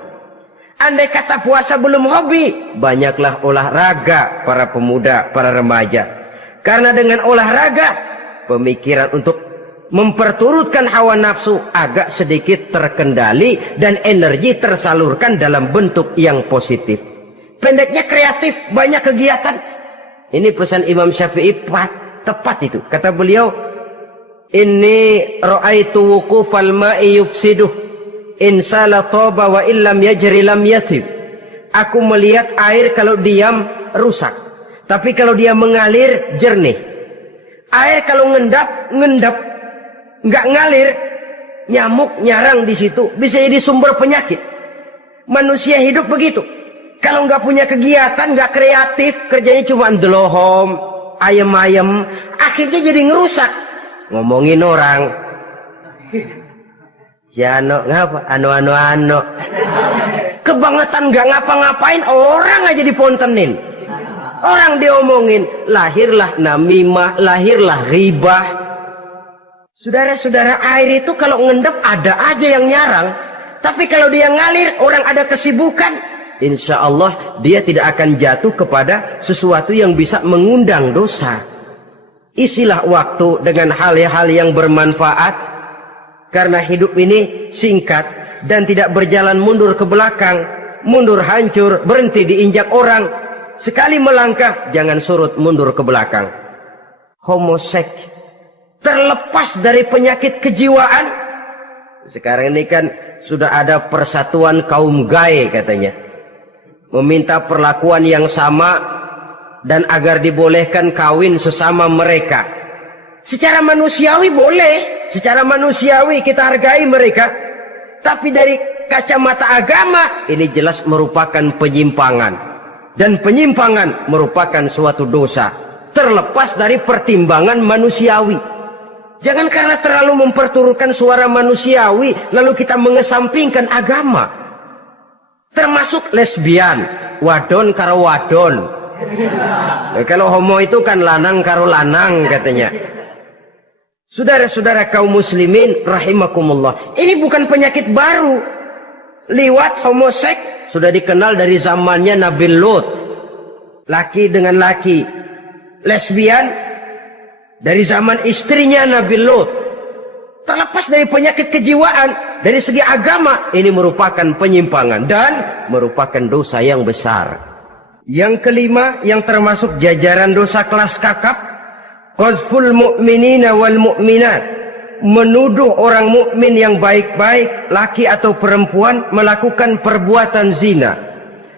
Andai kata puasa belum hobi, banyaklah olahraga para pemuda, para remaja. Karena dengan olahraga, pemikiran untuk memperturutkan hawa nafsu agak sedikit terkendali dan energi tersalurkan dalam bentuk yang positif. Pendeknya kreatif, banyak kegiatan. Ini pesan Imam Syafi'i tepat itu. Kata beliau, inni ra'aitu wuqufal ma'i yufsiduh in sala taba wa illam yajri lam yatib. Aku melihat air kalau diam rusak, tapi kalau dia mengalir jernih. Air kalau ngendap nggak ngalir, nyamuk nyarang di situ, bisa jadi sumber penyakit. Manusia hidup begitu. Kalau nggak punya kegiatan, nggak kreatif, kerjanya cuma delohom, ayam-ayam, akhirnya jadi ngerusak. Ngomongin orang, si Ano ngapa? Ano. Kebangetan nggak ngapa-ngapain, orang aja dipontenin. Orang diomongin, lahirlah namimah, lahirlah ghibah. Saudara-saudara, air itu kalau ngendap ada aja yang nyarang. Tapi kalau dia ngalir, orang ada kesibukan, insya Allah dia tidak akan jatuh kepada sesuatu yang bisa mengundang dosa. Isilah waktu dengan hal-hal yang bermanfaat. Karena hidup ini singkat dan tidak berjalan mundur ke belakang. Mundur hancur, berhenti diinjak orang. Sekali melangkah, jangan surut mundur ke belakang. Homoseks, terlepas dari penyakit kejiwaan. Sekarang ini kan sudah ada persatuan kaum gay katanya. Meminta perlakuan yang sama dan agar dibolehkan kawin sesama mereka. Secara manusiawi boleh. Secara manusiawi kita hargai mereka. Tapi dari kacamata agama, ini jelas merupakan penyimpangan. Dan penyimpangan merupakan suatu dosa. Terlepas dari pertimbangan manusiawi. Jangan karena terlalu memperturutkan suara manusiawi, lalu kita mengesampingkan agama. Termasuk lesbian, wadon karo wadon. Kalau homo itu kan lanang karo lanang katanya. Saudara-saudara kaum muslimin rahimakumullah, ini bukan penyakit baru. Liwat, homoseks sudah dikenal dari zamannya Nabi Lut, laki dengan laki. Lesbian dari zaman istrinya Nabi Lut. Terlepas dari penyakit kejiwaan, dari segi agama ini merupakan penyimpangan dan merupakan dosa yang besar. Yang kelima, yang termasuk jajaran dosa kelas kakap, qazful mu'minina wal mu'minat, menuduh orang mukmin yang baik-baik, laki atau perempuan, melakukan perbuatan zina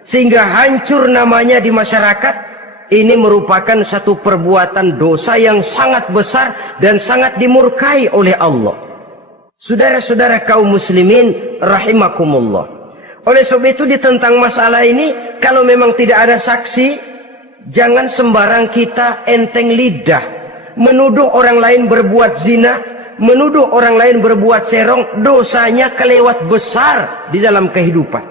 sehingga hancur namanya di masyarakat. Ini merupakan satu perbuatan dosa yang sangat besar dan sangat dimurkai oleh Allah. Saudara-saudara kaum muslimin rahimakumullah, oleh sebab itu di tentang masalah ini, kalau memang tidak ada saksi, jangan sembarang kita enteng lidah menuduh orang lain berbuat zina, menuduh orang lain berbuat serong. Dosanya kelewat besar di dalam kehidupan.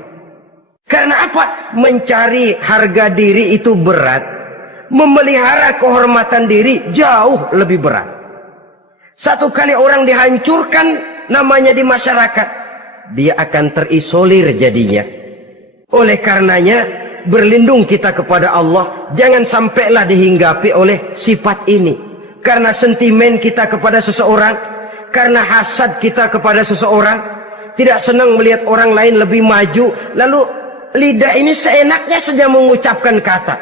Karena apa? Mencari harga diri itu berat, memelihara kehormatan diri jauh lebih berat. Satu kali orang dihancurkan namanya di masyarakat, dia akan terisolir jadinya. Oleh karenanya, berlindung kita kepada Allah, jangan sampailah dihinggapi oleh sifat ini. Karena sentimen kita kepada seseorang, karena hasad kita kepada seseorang, tidak senang melihat orang lain lebih maju, lalu lidah ini seenaknya saja mengucapkan kata.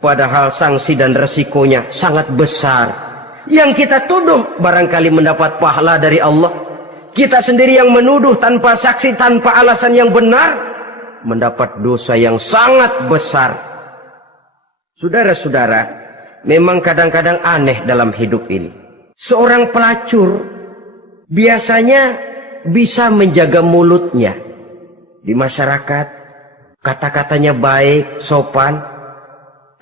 Padahal sanksi dan resikonya sangat besar. Yang kita tuduh barangkali mendapat pahala dari Allah. Kita sendiri yang menuduh tanpa saksi, tanpa alasan yang benar, mendapat dosa yang sangat besar. Saudara-saudara, memang kadang-kadang aneh dalam hidup ini. Seorang pelacur biasanya bisa menjaga mulutnya di masyarakat, kata-katanya baik, sopan.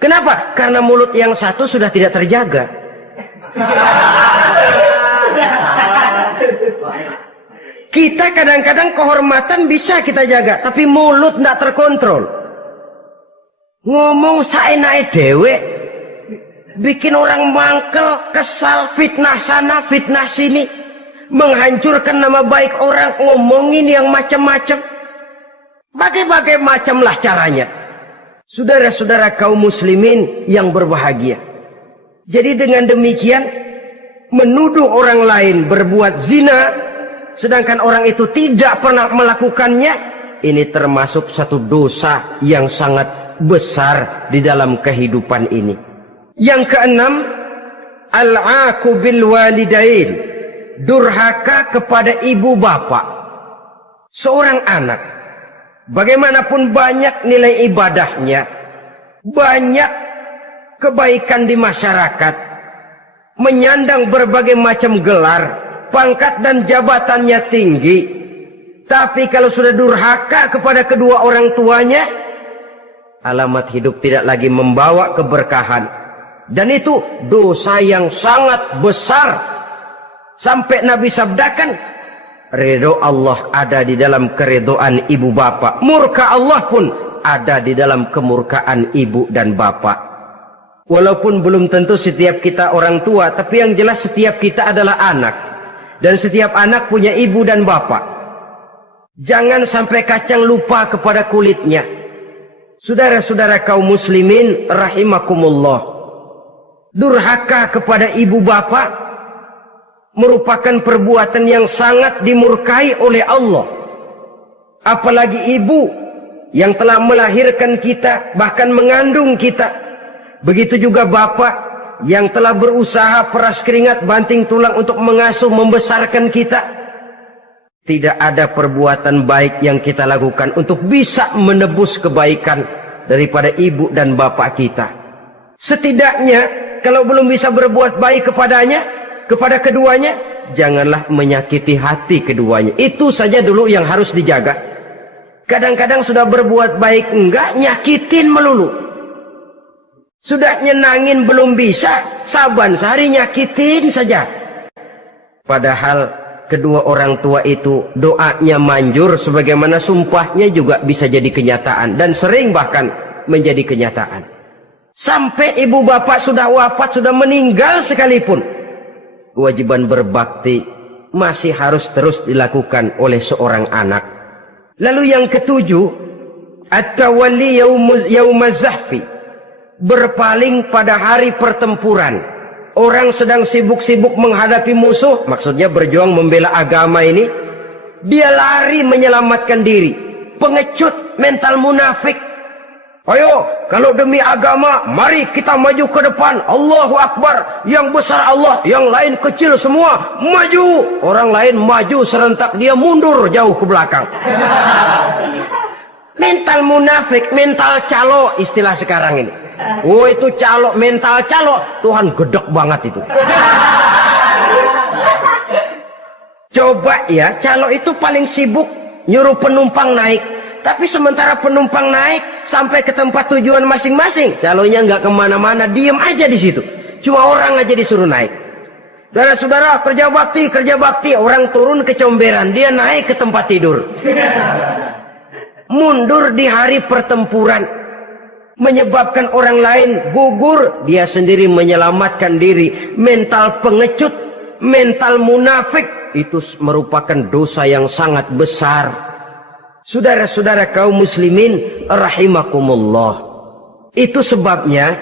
Kenapa? Karena mulut yang satu sudah tidak terjaga. Kita kadang-kadang kehormatan bisa kita jaga, tapi mulut tidak terkontrol. Ngomong saenake dewe, bikin orang mangkel, kesal, fitnah sana, fitnah sini, menghancurkan nama baik orang, ngomongin yang macam-macam. Bagai-bagai macamlah caranya. Saudara-saudara kaum muslimin yang berbahagia. Jadi dengan demikian, menuduh orang lain berbuat zina, sedangkan orang itu tidak pernah melakukannya, ini termasuk satu dosa yang sangat besar di dalam kehidupan ini. Yang keenam, al-'aqu bil walidain, durhaka kepada ibu bapak. Seorang anak, bagaimanapun banyak nilai ibadahnya, banyak kebaikan di masyarakat, menyandang berbagai macam gelar, pangkat dan jabatannya tinggi, tapi kalau sudah durhaka kepada kedua orang tuanya, alamat hidup tidak lagi membawa keberkahan. Dan itu dosa yang sangat besar. Sampai Nabi sabdakan, ridho Allah ada di dalam keridhaan ibu bapak, murka Allah pun ada di dalam kemurkaan ibu dan bapak. Walaupun belum tentu setiap kita orang tua, tapi yang jelas setiap kita adalah anak. Dan setiap anak punya ibu dan bapak. Jangan sampai kacang lupa kepada kulitnya. Saudara-saudara kaum muslimin rahimakumullah, durhaka kepada ibu bapak merupakan perbuatan yang sangat dimurkai oleh Allah. Apalagi ibu yang telah melahirkan kita, bahkan mengandung kita. Begitu juga bapak yang telah berusaha peras keringat banting tulang untuk mengasuh membesarkan kita. Tidak ada perbuatan baik yang kita lakukan untuk bisa menebus kebaikan daripada ibu dan bapak kita. Setidaknya kalau belum bisa berbuat baik kepadanya, kepada keduanya, janganlah menyakiti hati keduanya. Itu saja dulu yang harus dijaga. Kadang-kadang sudah berbuat baik enggak, nyakitin melulu. Sudah nyenangin belum bisa, saban sehari nyakitin saja. Padahal kedua orang tua itu doanya manjur, sebagaimana sumpahnya juga bisa jadi kenyataan. Dan sering bahkan menjadi kenyataan. Sampai ibu bapak sudah wafat, sudah meninggal sekalipun, kewajiban berbakti masih harus terus dilakukan oleh seorang anak. Lalu yang ketujuh, at-tawalli yaumaz zahfi, berpaling pada hari pertempuran. Orang sedang sibuk-sibuk menghadapi musuh, maksudnya berjuang membela agama ini, dia lari menyelamatkan diri. Pengecut, mental munafik. Ayo, kalau demi agama, mari kita maju ke depan. Allahu Akbar. Yang besar Allah, yang lain kecil semua. Maju. Orang lain maju serentak, dia mundur jauh ke belakang. Mental munafik, mental calo istilah sekarang ini. Oh, itu calo, mental calo. Tuhan gedek banget itu. Coba ya, calo itu paling sibuk nyuruh penumpang naik. Tapi sementara penumpang naik sampai ke tempat tujuan masing-masing, calonya nggak kemana-mana, diem aja di situ. Cuma orang aja disuruh naik. Saudara-saudara, kerja bakti, orang turun ke comberan, dia naik ke tempat tidur. Mundur di hari pertempuran, menyebabkan orang lain gugur, dia sendiri menyelamatkan diri. Mental pengecut, mental munafik, itu merupakan dosa yang sangat besar. Saudara-saudara kaum muslimin rahimakumullah. Itu sebabnya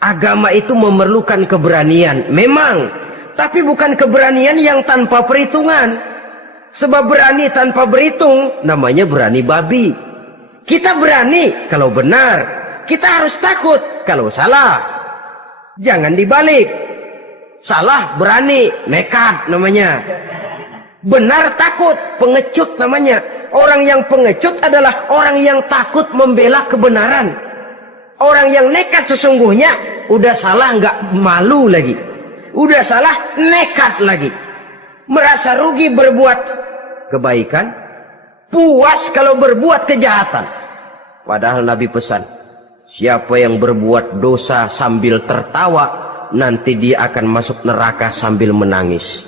agama itu memerlukan keberanian. Memang, tapi bukan keberanian yang tanpa perhitungan. Sebab berani tanpa berhitung namanya berani babi. Kita berani kalau benar, kita harus takut kalau salah. Jangan dibalik. Salah berani, nekat namanya. Benar takut, pengecut namanya. Orang yang pengecut adalah orang yang takut membela kebenaran. Orang yang nekat sesungguhnya udah salah nggak malu lagi. Udah salah nekat lagi. Merasa rugi berbuat kebaikan, puas kalau berbuat kejahatan. Padahal Nabi pesan, siapa yang berbuat dosa sambil tertawa, nanti dia akan masuk neraka sambil menangis.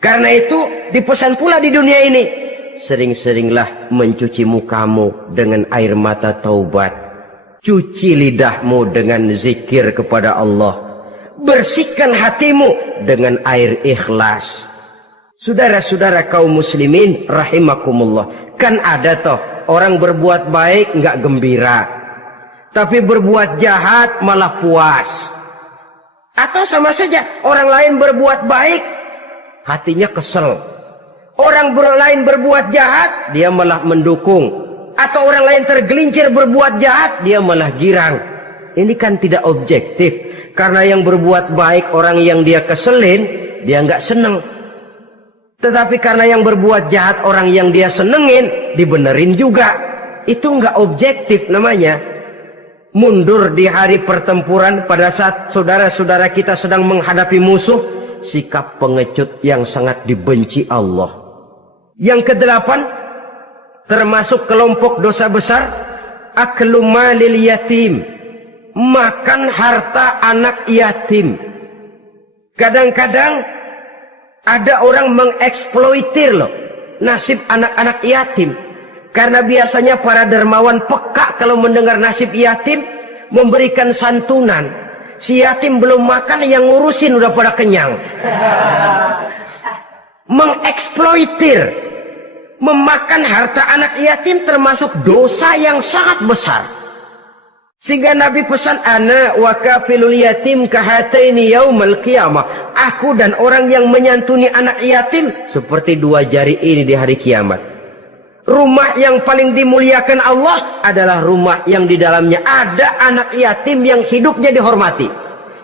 Karena itu dipesan pula di dunia ini, sering-seringlah mencuci mukamu dengan air mata taubat. Cuci lidahmu dengan zikir kepada Allah. Bersihkan hatimu dengan air ikhlas. Saudara-saudara kaum muslimin rahimakumullah. Kan ada toh orang berbuat baik nggak gembira, tapi berbuat jahat malah puas. Atau sama saja orang lain berbuat baik, hatinya kesel. Orang lain berbuat jahat, dia malah mendukung. Atau orang lain tergelincir berbuat jahat, dia malah girang. Ini kan tidak objektif. Karena yang berbuat baik, orang yang dia keselin, dia nggak seneng. Tetapi karena yang berbuat jahat, orang yang dia senengin, dibenerin juga. Itu nggak objektif namanya. Mundur di hari pertempuran pada saat saudara-saudara kita sedang menghadapi musuh, sikap pengecut yang sangat dibenci Allah. Yang kedelapan, termasuk kelompok dosa besar, aklu malil yatim, makan harta anak yatim. Kadang-kadang ada orang mengeksploitir loh nasib anak-anak yatim. Karena biasanya para dermawan peka kalau mendengar nasib yatim, memberikan santunan. Si yatim belum makan, yang ngurusin udah pada kenyang. Mengeksploitir, memakan harta anak yatim termasuk dosa yang sangat besar. Sehingga Nabi pesan, ana wa kafilul yatim kahataini yaumal qiyamah. Aku dan orang yang menyantuni anak yatim seperti dua jari ini di hari kiamat. Rumah yang paling dimuliakan Allah adalah rumah yang di dalamnya ada anak yatim yang hidupnya dihormati,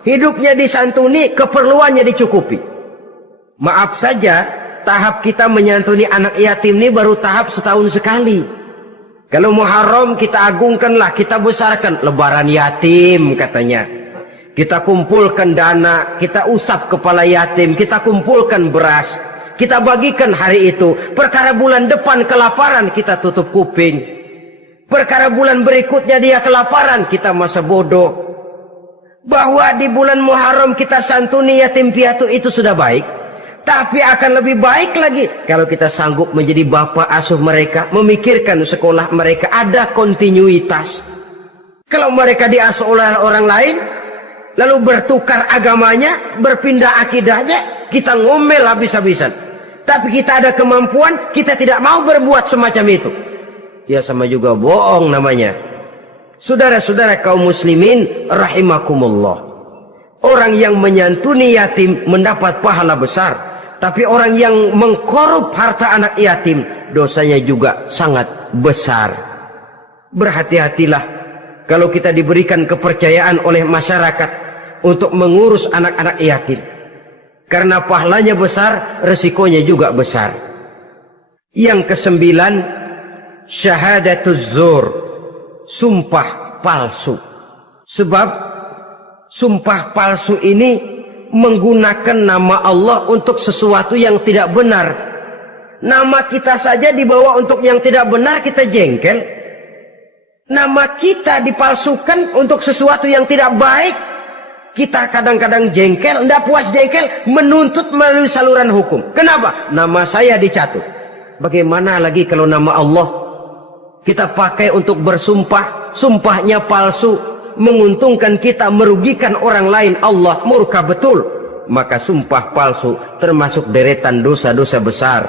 hidupnya disantuni, keperluannya dicukupi. Maaf saja, tahap kita menyantuni anak yatim ini baru tahap setahun sekali. Kalau Muharram kita agungkanlah, kita besarkan. Lebaran yatim katanya. Kita kumpulkan dana, kita usap kepala yatim, kita kumpulkan beras, kita bagikan hari itu. Perkara bulan depan kelaparan, kita tutup kuping. Perkara bulan berikutnya dia kelaparan, kita masa bodoh. Bahwa di bulan Muharram kita santuni yatim piatu itu sudah baik. Tapi akan lebih baik lagi kalau kita sanggup menjadi bapak asuh mereka, memikirkan sekolah mereka, ada kontinuitas. Kalau mereka diasuh oleh orang lain, lalu bertukar agamanya, berpindah akidahnya, kita ngomel habis-habisan. Tapi kita ada kemampuan, kita tidak mau berbuat semacam itu. Ya sama juga bohong namanya. Saudara-saudara kaum muslimin rahimakumullah. Orang yang menyantuni yatim mendapat pahala besar. Tapi orang yang mengkorup harta anak yatim, dosanya juga sangat besar. Berhati-hatilah kalau kita diberikan kepercayaan oleh masyarakat untuk mengurus anak-anak yatim. Karena pahalanya besar, resikonya juga besar. Yang kesembilan, syahadatuz zur, sumpah palsu. Sebab sumpah palsu ini menggunakan nama Allah untuk sesuatu yang tidak benar. Nama kita saja dibawa untuk yang tidak benar, kita jengkel. Nama kita dipalsukan untuk sesuatu yang tidak baik, kita kadang-kadang jengkel, tidak puas jengkel, menuntut melalui saluran hukum. Kenapa? Nama saya dicatut. Bagaimana lagi kalau nama Allah kita pakai untuk bersumpah, sumpahnya palsu, menguntungkan kita, merugikan orang lain, Allah murka betul. Maka sumpah palsu termasuk deretan dosa-dosa besar.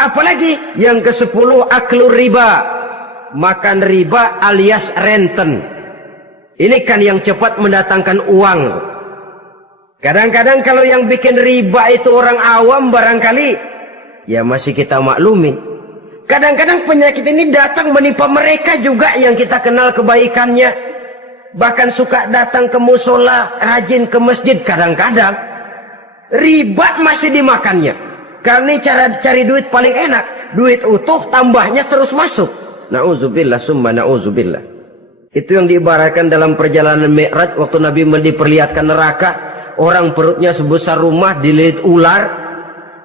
Apalagi yang ke-10, aklur riba, makan riba alias renten. Ini kan yang cepat mendatangkan uang. Kadang-kadang kalau yang bikin riba itu orang awam barangkali, ya masih kita maklumin. Kadang-kadang penyakit ini datang menimpa mereka juga yang kita kenal kebaikannya. Bahkan suka datang ke musola, rajin ke masjid kadang-kadang. Riba masih dimakannya. Karena cara cari duit paling enak. Duit utuh tambahnya terus masuk. Na'udzubillah summa na'udzubillah. Itu yang diibaratkan dalam perjalanan Mi'raj waktu Nabi diperlihatkan neraka. Orang perutnya sebesar rumah dililit ular.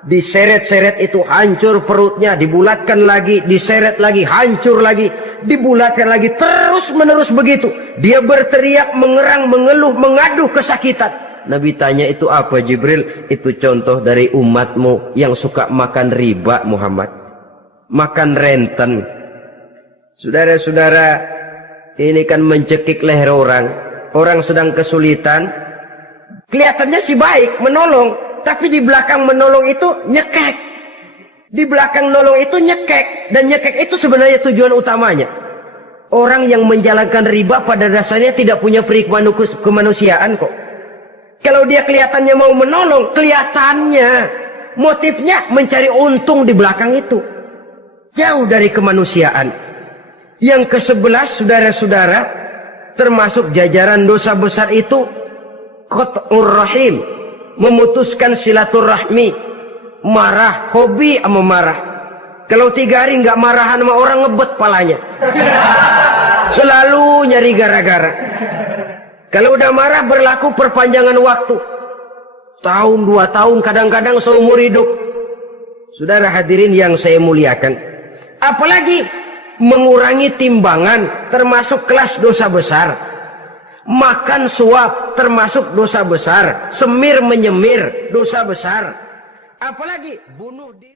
Diseret-seret itu hancur perutnya. Dibulatkan lagi, diseret lagi, hancur lagi. Dibulatkan lagi, terus menerus begitu. Dia berteriak, mengerang, mengeluh, mengaduh kesakitan. Nabi tanya, itu apa Jibril? Itu contoh dari umatmu yang suka makan riba Muhammad. Makan renten. Saudara-saudara, ini kan mencekik leher orang. Orang sedang kesulitan. Kelihatannya sih baik, menolong. Tapi di belakang menolong itu nyekek. Di belakang nolong itu nyekek. Dan nyekek itu sebenarnya tujuan utamanya. Orang yang menjalankan riba pada dasarnya tidak punya peri kemanusiaan kok. Kalau dia kelihatannya mau menolong, kelihatannya motifnya mencari untung di belakang itu. Jauh dari kemanusiaan. Yang ke-11, saudara-saudara, termasuk jajaran dosa besar itu qat'ur rahim, memutuskan silaturahmi. Marah, hobi sama marah. Kalau 3 hari nggak marahan sama orang, ngebet palanya. Selalu nyari gara-gara. Kalau udah marah berlaku perpanjangan waktu. Tahun, 2 tahun, kadang-kadang seumur hidup. Saudara hadirin yang saya muliakan. Apalagi mengurangi timbangan termasuk kelas dosa besar. Makan suap termasuk dosa besar. Semir menyemir dosa besar. Apalagi bunuh diri.